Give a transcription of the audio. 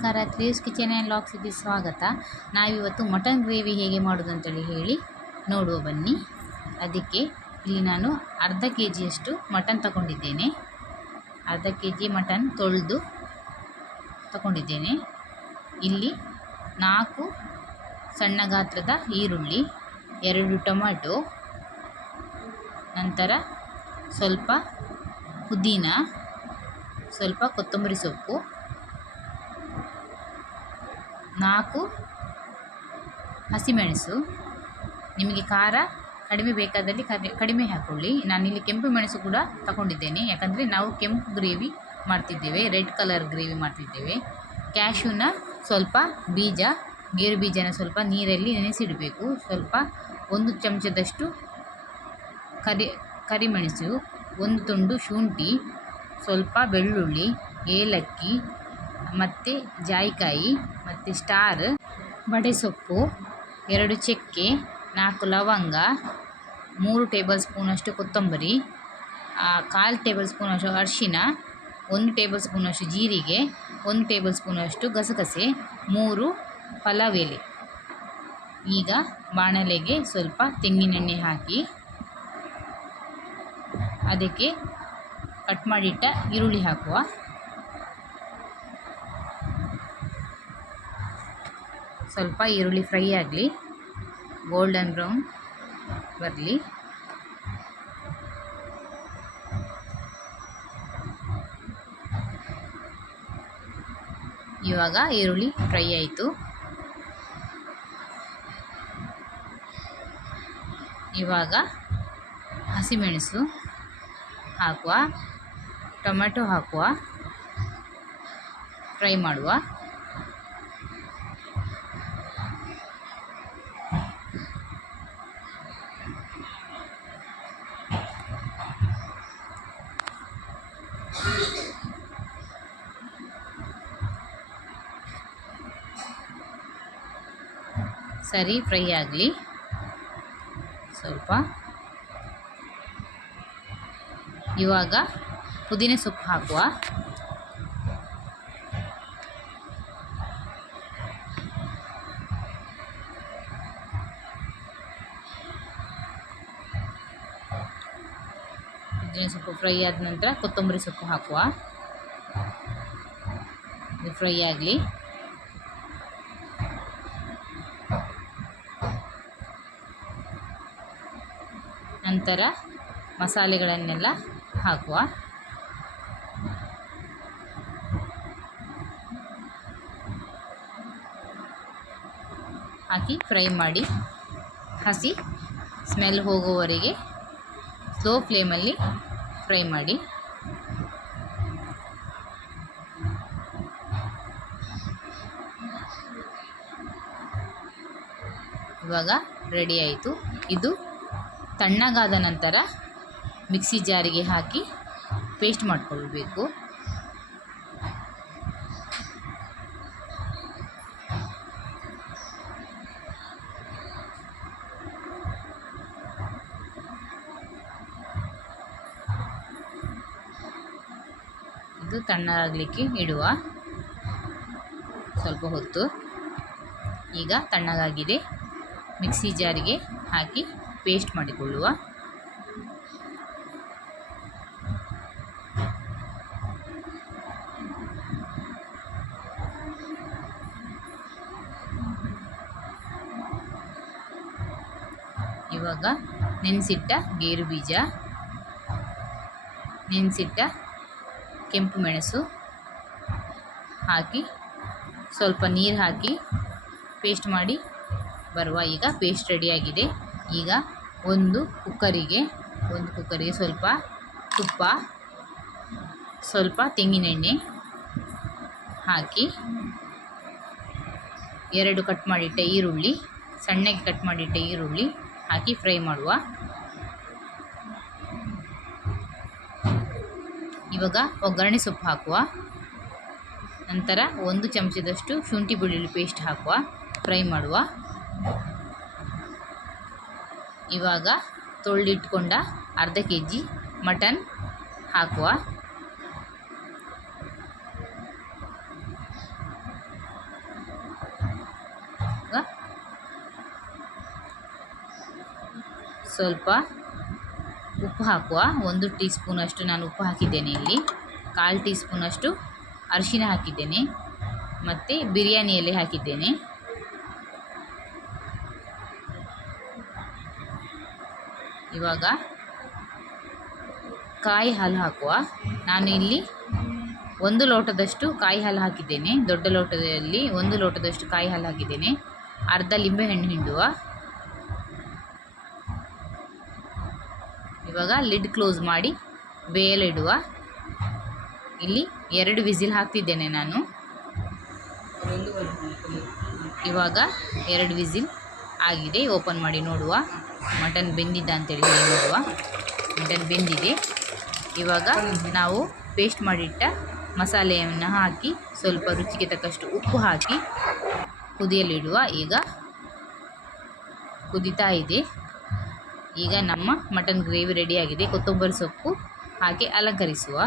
ನಮಸ್ಕಾರ, ತ್ರಿಯೂಸ್ kitchen and ಲಾಗ್ಸ್ಗೆ ಸ್ವಾಗತ. ನಾವಿವತ್ತು ಮಟನ್ ಗ್ರೇವಿ ಹೇಗೆ ಮಾಡೋದು ಅಂತೇಳಿ ಹೇಳಿ ನೋಡುವ ಬನ್ನಿ. ಅದಕ್ಕೆ ಇಲ್ಲಿ ನಾನು ಅರ್ಧ ಕೆ ಜಿಯಷ್ಟು ಮಟನ್ ತಗೊಂಡಿದ್ದೇನೆ. ಅರ್ಧ ಕೆ ಜಿ ಮಟನ್ ತೊಳೆದು ತಗೊಂಡಿದ್ದೇನೆ. ಇಲ್ಲಿ 4 ಸಣ್ಣ ಗಾತ್ರದ ಈರುಳ್ಳಿ, 2 ಟೊಮೆಟೊ, ನಂತರ ಸ್ವಲ್ಪ ಪುದೀನ, ಸ್ವಲ್ಪ ಕೊತ್ತಂಬರಿ ಸೊಪ್ಪು, 4 ಹಸಿಮೆಣಸು. ನಿಮಗೆ ಖಾರ ಕಡಿಮೆ ಬೇಕಾದಲ್ಲಿ ಕಡಿಮೆ ಹಾಕ್ಕೊಳ್ಳಿ. ನಾನಿಲ್ಲಿ ಕೆಂಪು ಮೆಣಸು ಕೂಡ ತಗೊಂಡಿದ್ದೇನೆ, ಯಾಕಂದರೆ ನಾವು ಕೆಂಪು ಗ್ರೇವಿ ಮಾಡ್ತಿದ್ದೇವೆ, ರೆಡ್ ಕಲರ್ ಗ್ರೇವಿ ಮಾಡ್ತಿದ್ದೇವೆ. ಕ್ಯಾಶ್ಯೂನ ಸ್ವಲ್ಪ ಬೀಜ, ಗೇರು ಬೀಜನ ಸ್ವಲ್ಪ ನೀರಲ್ಲಿ ನೆನೆಸಿಡಬೇಕು. ಸ್ವಲ್ಪ 1 ಚಮಚದಷ್ಟು ಕರಿಮೆಣಸು, 1 ತುಂಡು ಶುಂಠಿ, ಸ್ವಲ್ಪ ಬೆಳ್ಳುಳ್ಳಿ, ಏಲಕ್ಕಿ ಮತ್ತು ಜಾಯಿಕಾಯಿ ಮತ್ತು ಸ್ಟಾರ್, ಬಡೆ ಸೊಪ್ಪು, 2 ಚಕ್ಕೆ, 4 ಲವಂಗ, 3 ಟೇಬಲ್ ಸ್ಪೂನಷ್ಟು ಕೊತ್ತಂಬರಿ, 1/4 ಟೇಬಲ್ ಸ್ಪೂನಷ್ಟು ಅರಿಶಿನ, 1 ಟೇಬಲ್ ಸ್ಪೂನಷ್ಟು ಜೀರಿಗೆ, 1 ಟೇಬಲ್ ಸ್ಪೂನಷ್ಟು ಗಸಗಸೆ, 3 ಪಲಾವ್ ಎಲೆ. ಈಗ ಬಾಣಲೆಗೆ ಸ್ವಲ್ಪ ತೆಂಗಿನೆಣ್ಣೆ ಹಾಕಿ ಅದಕ್ಕೆ ಕಟ್ ಮಾಡಿಟ್ಟ ಈರುಳ್ಳಿ ಹಾಕುವ. ಸ್ವಲ್ಪ ಈರುಳ್ಳಿ ಫ್ರೈ ಆಗಲಿ, ಗೋಲ್ಡನ್ ಬ್ರೌನ್ ಬರಲಿ. ಇವಾಗ ಈರುಳ್ಳಿ ಫ್ರೈ ಆಯಿತು. ಇವಾಗ ಹಸಿಮೆಣಸು ಹಾಕುವ, ಟೊಮೆಟೊ ಹಾಕುವ, ಫ್ರೈ ಮಾಡುವ. ಸರಿ ಫ್ರೈ ಆಗಲಿ ಸ್ವಲ್ಪ. ಇವಾಗ ಪುದೀನ ಸೊಪ್ಪು ಹಾಕುವ. ಪುದೀನ ಸೊಪ್ಪು ಫ್ರೈ ಆದ ನಂತರ ಕೊತ್ತಂಬರಿ ಸೊಪ್ಪು ಹಾಕುವ. ಇದು ಫ್ರೈ ಆಗಲಿ. ನಂತರ ಮಸಾಲೆಗಳನ್ನೆಲ್ಲ ಹಾಕುವ. ಹಾಕಿ ಫ್ರೈ ಮಾಡಿ, ಹಸಿ ಸ್ಮೆಲ್ ಹೋಗುವವರೆಗೆ ಸ್ಲೋ ಫ್ಲೇಮಲ್ಲಿ ಫ್ರೈ ಮಾಡಿ. ಇವಾಗ ರೆಡಿ ಆಯಿತು. ಇದು ತಣ್ಣಗಾದ ನಂತರ ಮಿಕ್ಸಿ ಜಾರಿಗೆ ಹಾಕಿ ಪೇಸ್ಟ್ ಮಾಡಿಕೊಳ್ಬೇಕು. ಇದು ತಣ್ಣಗಾಗಲಿಕ್ಕೆ ಇಡುವ ಸ್ವಲ್ಪ ಹೊತ್ತು. ಈಗ ತಣ್ಣಗಾಗಿದೆ, ಮಿಕ್ಸಿ ಜಾರಿಗೆ ಹಾಕಿ ಪೇಸ್ಟ್ ಮಾಡಿಕೊಳ್ಳುವ. ಇವಾಗ ನೆನೆಸಿಟ್ಟ ಗೇರು ಬೀಜ, ನೆನೆಸಿಟ್ಟ ಕೆಂಪು ಮೆಣಸು ಹಾಕಿ ಸ್ವಲ್ಪ ನೀರು ಹಾಕಿ ಪೇಸ್ಟ್ ಮಾಡಿ ಬರುವ. ಈಗ ಪೇಸ್ಟ್ ರೆಡಿಯಾಗಿದೆ. ಈಗ ಒಂದು ಕುಕ್ಕರಿಗೆ ಸ್ವಲ್ಪ ತುಪ್ಪ, ಸ್ವಲ್ಪ ತೆಂಗಿನೆಣ್ಣೆ ಹಾಕಿ 2 ಕಟ್ ಮಾಡಿಟ್ಟ ಈರುಳ್ಳಿ, ಸಣ್ಣಗೆ ಕಟ್ ಮಾಡಿಟ್ಟ ಈರುಳ್ಳಿ ಹಾಕಿ ಫ್ರೈ ಮಾಡುವ. ಇವಾಗ ಒಗ್ಗರಣೆ ಸೊಪ್ಪು ಹಾಕುವ. ನಂತರ 1 ಚಮಚದಷ್ಟು ಶುಂಠಿ ಬೆಳ್ಳುಳ್ಳಿ ಪೇಸ್ಟ್ ಹಾಕುವ, ಫ್ರೈ ಮಾಡುವ. ಇವಾಗ ತೊಳೆದಿಟ್ಕೊಂಡ ಅರ್ಧ ಕೆ ಜಿ ಮಟನ್ ಹಾಕುವ. ಸ್ವಲ್ಪ ಉಪ್ಪು ಹಾಕುವ. 1 ಟೀ ಸ್ಪೂನಷ್ಟು ನಾನು ಉಪ್ಪು ಹಾಕಿದ್ದೇನೆ. ಇಲ್ಲಿ 1/4 ಟೀ ಸ್ಪೂನಷ್ಟು ಅರಿಶಿನ ಹಾಕಿದ್ದೇನೆ ಮತ್ತು ಬಿರಿಯಾನಿ ಎಲೆ ಹಾಕಿದ್ದೇನೆ. ಇವಾಗ ಕಾಯಿ ಹಾಲು ಹಾಕುವ. ನಾನು ಇಲ್ಲಿ 1 ಲೋಟದಷ್ಟು ಕಾಯಿ ಹಾಲು ಹಾಕಿದ್ದೇನೆ. ದೊಡ್ಡ ಲೋಟದಲ್ಲಿ 1 ಲೋಟದಷ್ಟು ಕಾಯಿ ಹಾಲು ಹಾಕಿದ್ದೇನೆ. ಅರ್ಧ ಲಿಂಬೆಹಣ್ಣು ಹಿಂಡುವ. ಇವಾಗ ಲಿಡ್ ಕ್ಲೋಸ್ ಮಾಡಿ ಬೇಯಲಿಡುವ. ಇಲ್ಲಿ 2 ವಿಸಿಲ್ ಹಾಕ್ತಿದ್ದೇನೆ ನಾನು. ಇವಾಗ 2 ವಿಸಿಲ್ ಆಗಿದೆ. ಓಪನ್ ಮಾಡಿ ನೋಡುವ ಮಟನ್ ಬೆಂದಿದ್ದ ಅಂತೇಳಿ ನೋಡುವ. ಮಟನ್ ಬೆಂದಿದೆ. ಇವಾಗ ನಾವು ಪೇಸ್ಟ್ ಮಾಡಿಟ್ಟ ಮಸಾಲೆಯನ್ನು ಹಾಕಿ ಸ್ವಲ್ಪ ರುಚಿಗೆ ತಕ್ಕಷ್ಟು ಉಪ್ಪು ಹಾಕಿ ಕುದಿಯಲಿಡುವ. ಈಗ ಕುದೀತಾ ಇದೆ. ಈಗ ನಮ್ಮ ಮಟನ್ ಗ್ರೇವಿ ರೆಡಿಯಾಗಿದೆ. ಕೊತ್ತಂಬರಿ ಸೊಪ್ಪು ಹಾಕಿ ಅಲಂಕರಿಸುವ.